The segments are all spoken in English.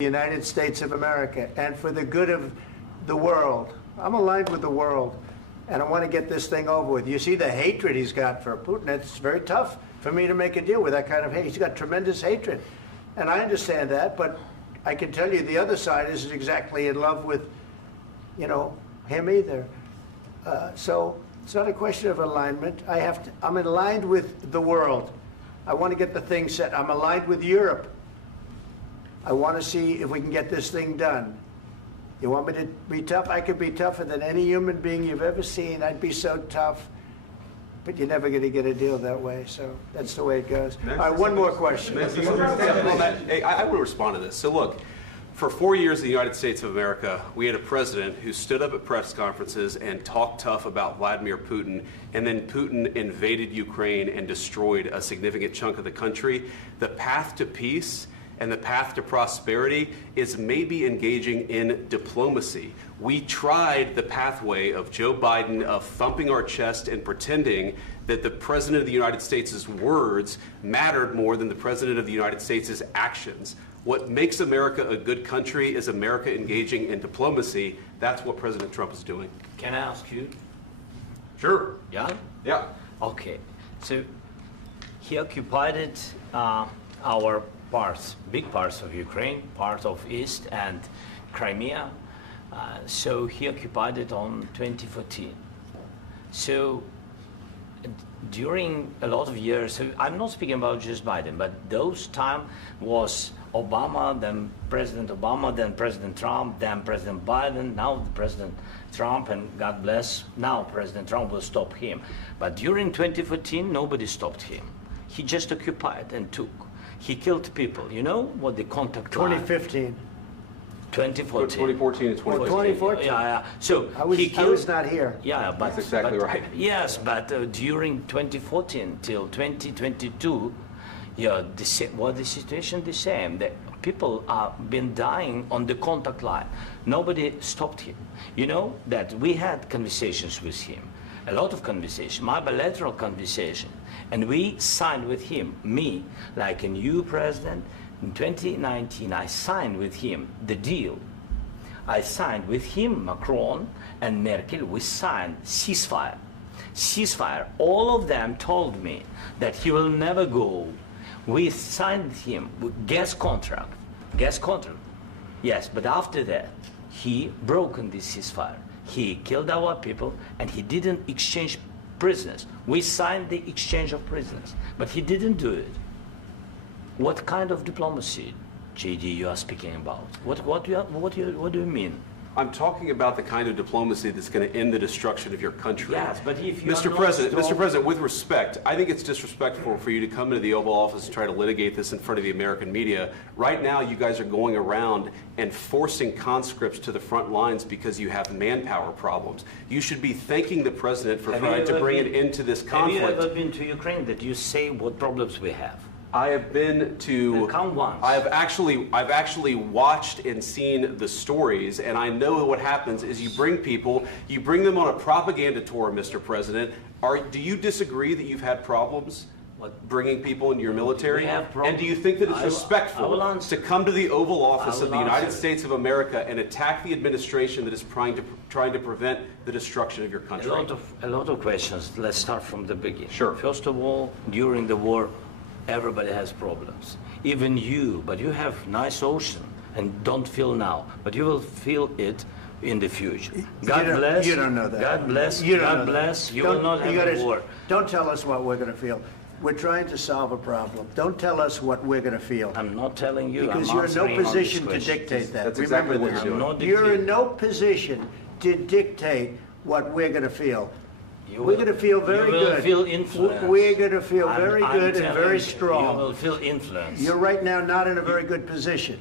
the United States of America and for the good of the world. I'm aligned with the world, and I want to get this thing over with. You see the hatred he's got for Putin. It's very tough for me to make a deal with that kind of hate. He's got tremendous hatred, and I understand that, but I can tell you the other side isn't exactly in love with, you know, him either. So it's not a question of alignment. I'm aligned with the world. I want to get the thing set. I'm aligned with Europe. I want to see if we can get this thing done. You want me to be tough? I could be tougher than any human being you've ever seen. I'd be so tough. But you're never going to get a deal that way. So that's the way it goes. All right, one more question. Hey, I will respond to this. So look, for 4 years in the United States of America, we had a president who stood up at press conferences and talked tough about Vladimir Putin, and then Putin invaded Ukraine and destroyed a significant chunk of the country. The path to peace and the path to prosperity is maybe engaging in diplomacy. We tried the pathway of Joe Biden of thumping our chest and pretending that the President of the United States' words mattered more than the President of the United States' actions. What makes America a good country is America engaging in diplomacy. That's what President Trump is doing. Can I ask you? Sure. Yeah? Yeah. Okay. So he occupied our parts, big parts of Ukraine, part of East and Crimea. So he occupied it on 2014. So during a lot of years, so I'm not speaking about just Biden, but those time was Obama, then President Obama, then President Trump, then President Biden, now President Trump, and God bless, now President Trump will stop him. But during 2014, nobody stopped him. He just occupied and took. He killed people. You know what the contact 2015. 2014. 2014 and 2014. 2014. Yeah. So I was not here. Yeah, but that's exactly right. Yes, but during 2014 till 2022, yeah, the situation the same. The people have been dying on the contact line. Nobody stopped him. You know that we had conversations with him, a lot of conversation, my bilateral conversation, and we signed with him, me, like a new president. In 2019, I signed with him the deal. I signed with him, Macron and Merkel, we signed ceasefire. Ceasefire. All of them told me that he will never go. We signed with him with gas contract. Gas contract. Yes, but after that, he broken this ceasefire. He killed our people and he didn't exchange prisoners. We signed the exchange of prisoners, but he didn't do it. What kind of diplomacy, JD, you are speaking about? What do you mean? I'm talking about the kind of diplomacy that's going to end the destruction of your country. Yes, but if you Mr. President, with respect, I think it's disrespectful for you to come into the Oval Office and try to litigate this in front of the American media. Right now, you guys are going around and forcing conscripts to the front lines because you have manpower problems. You should be thanking the President for trying to bring an end to this conflict. Have you ever been to Ukraine that you say what problems we have? I have been to. Come once. I've actually watched and seen the stories, and I know what happens is you bring them on a propaganda tour, Mr. President. Do you disagree that you've had problems bringing people into your military? And do you think that it's respectful to come to the Oval Office of the United States of America and attack the administration that is trying to prevent the destruction of your country? A lot of questions. Let's start from the beginning. Sure. First of all, during the war, everybody has problems, even you, but you have nice ocean and don't feel now, but you will feel it in the future. God bless. You don't know that. God bless. You God bless. You will not have a war. Don't tell us what we're going to feel. We're trying to solve a problem. Don't tell us what we're going to feel. I'm not telling you. Because you're in no position to dictate that. That's exactly what you're doing. You're in no position to dictate what we're going to feel. We're going to feel very good. You will feel influence. We're going to feel very good and very strong. You will feel influence. You're right now not in a very good position.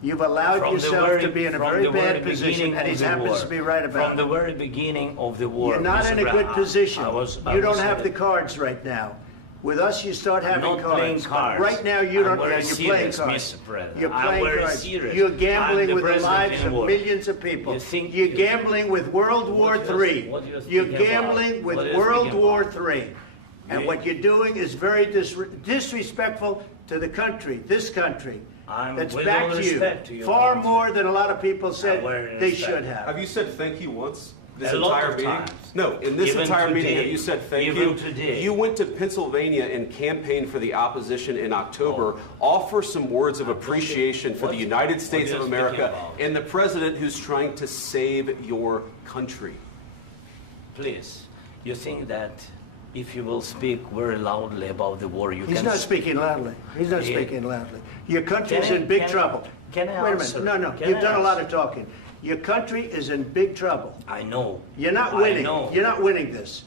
You've allowed yourself to be in a very bad position, and he happens to be right about it. From the very beginning of the war. You're not in a good position. You don't have the cards right now. With us, you start having cards. Playing cards. Right now, you don't. You're playing cards. You're playing cards. Serious. You're gambling with the lives of millions of people. You're gambling with World War III. You're gambling with World War III. And what you're doing is very disrespectful to the country, this country. That's with back all to respect to you. your Far country. more than a lot of people said very they respect. should have. Have you said thank you once this A lot entire of meeting? times. No, in this Even entire meeting, today. have you said thank Even you? today. You went to Pennsylvania and campaigned for the opposition in October. Offer some words of appreciation for the United States what of you're speaking America about. and the president who's trying to save your country. Please, you think that if you will speak very loudly about the war, you He's can... not speaking loudly. He's not Yeah. speaking loudly. Your country's Can I- in big can I- trouble. can I Wait a answer? minute. No, Can you've I done a lot answer? of talking. Your country is in big trouble. I know. You're not I winning. know. You're not winning this.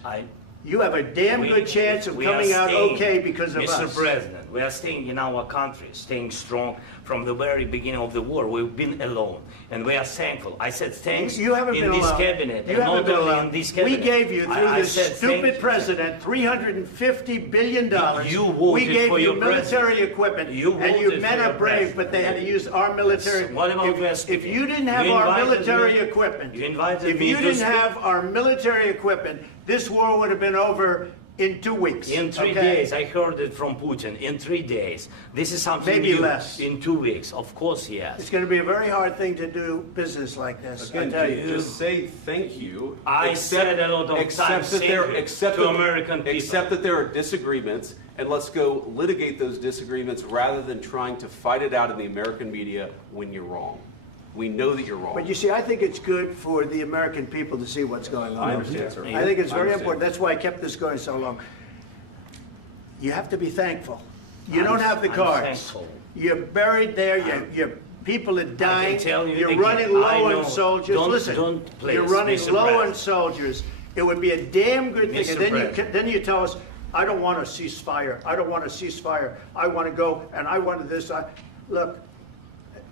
You have a damn good chance of we are coming out staying, okay because of Mr. us. President, we are staying in our country, staying strong from the very beginning of the war. We've been alone, and we are thankful. I said thanks You haven't in been this alone. cabinet, You and haven't not been only alone. in this We cabinet. gave you, through I this said thank stupid you. president, $350 billion. You voted we gave for you your military president. equipment, You and you voted men for are your brave, president. but they had to use our military. What about If you didn't have You our invited military me- equipment, you invited if me you to didn't speak- have our military equipment, this war would have been over in 2 weeks. In 3 okay? days, I heard it from Putin. In 3 days, this is something Maybe new. less. In 2 weeks, of course, yes. It's going to be a very hard thing to do business like this. I Again, tell you. just say thank you. I said a lot of accept times that thank there, you accept to that- American people. Accept that there are disagreements, and let's go litigate those disagreements rather than trying to fight it out in the American media when you're wrong. We know that you're wrong. But you see, I think it's good for the American people to see what's going on. I understand, sir. I think it's I very understand. important. That's why I kept this going so long. You have to be thankful. You don't have the I'm cards. thankful. You're buried there. Your people are dying. tell you You're again, running I low know. on soldiers. Don't- Listen, don't, please, you're running Mr. low on President. soldiers. It would be a damn good thing. Mr. And then President. you tell us, I don't want a ceasefire. I don't want a ceasefire. I want to go and I want this. Look,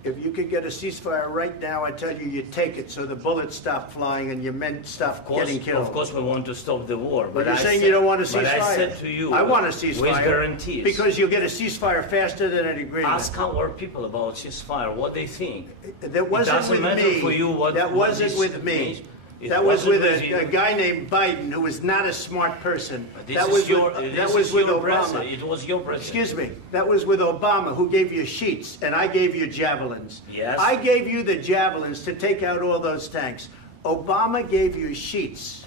if you could get a ceasefire right now, I tell you, you take it so the bullets stop flying and your men stop getting killed. Of course, we want to stop the war. But you're I saying said- you don't want a ceasefire. But I said to you, I want a ceasefire. with guarantees. Because you'll get a ceasefire faster than an agreement. Ask our people about ceasefire, what they think. That wasn't doesn't with matter me. for you what- That what wasn't this with me. means. It That was wasn't with with you. a guy named Biden who was not a smart person. This That is was your, with, this that was is with your Obama. president. It was your president. Excuse me. That was with Obama, who gave you sheets, and I gave you javelins. Yes. I gave you the javelins to take out all those tanks. Obama gave you sheets.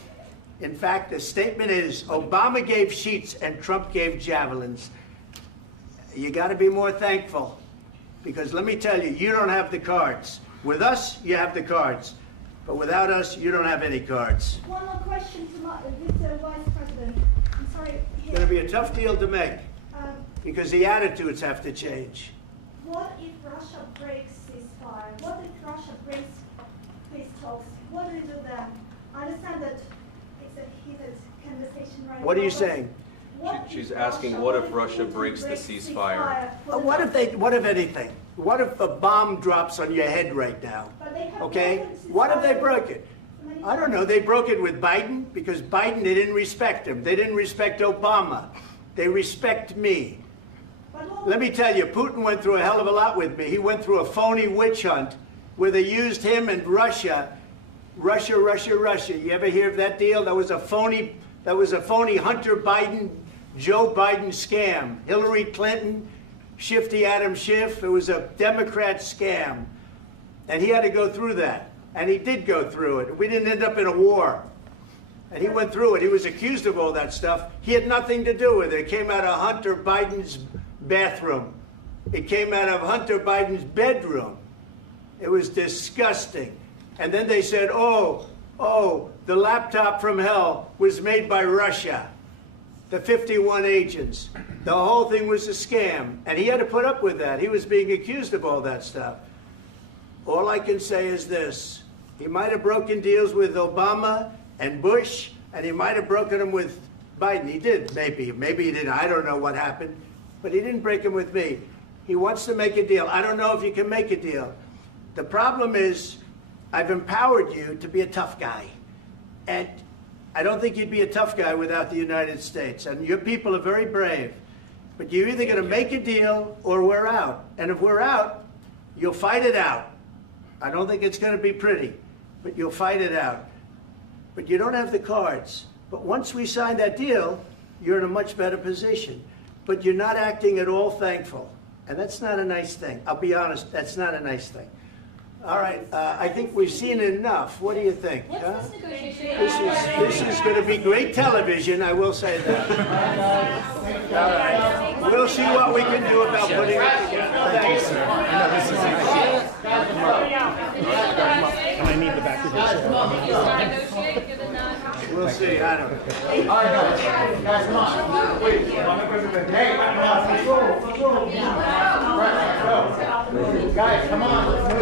In fact, the statement is Obama gave sheets and Trump gave javelins. You got to be more thankful, because let me tell you, you don't have the cards. With us, you have the cards. But without us, you don't have any cards. One more question to Mr. Vice President. I'm sorry. It's going to be a tough deal to make, Um, because the attitudes have to change. what if Russia breaks ceasefire? What if Russia breaks peace talks? What do we do then? I understand that it's a heated conversation right now. What are you but saying? what She's if asking, what if if Russia Putin breaks the breaks ceasefire? for the What time? if anything? What if a bomb drops on your head right now? But they have Okay? broken ceasefire What if they broke it? many I don't know. They broke it with Biden because Biden, they didn't respect him. They didn't respect Obama. They respect me. But what- Let me tell you, Putin went through a hell of a lot with me. He went through a phony witch hunt where they used him and Russia. Russia. You ever hear of that deal? That was a phony Hunter Biden, Joe Biden scam. Hillary Clinton, Shifty Adam Schiff. It was a Democrat scam. And he had to go through that. And he did go through it. We didn't end up in a war. And he went through it. He was accused of all that stuff. He had nothing to do with it. It came out of Hunter Biden's bathroom. It came out of Hunter Biden's bedroom. It was disgusting. And then they said, oh, the laptop from hell was made by Russia. The 51 agents. The whole thing was a scam. And he had to put up with that. He was being accused of all that stuff. All I can say is this. He might have broken deals with Obama and Bush, and he might have broken them with Biden. He did, maybe. Maybe he didn't. I don't know what happened. But he didn't break them with me. He wants to make a deal. I don't know if you can make a deal. The problem is, I've empowered you to be a tough guy. And I don't think you'd be a tough guy without the United States. And your people are very brave. But you're either going to make a deal or we're out. And if we're out, you'll fight it out. I don't think it's going to be pretty, but you'll fight it out. But you don't have the cards. But once we sign that deal, you're in a much better position. But you're not acting at all thankful. And that's not a nice thing. I'll be honest, that's not a nice thing. All right, I think we've seen enough. What do you think? Huh? This is going to be great television, I will say that. All right. We'll see what we can do about putting it together. Thank you, sir. I know this is Can I need the back of your chair? We'll see, I don't know. All right, guys, come on. Wait. Hey, come on. Guys, come on.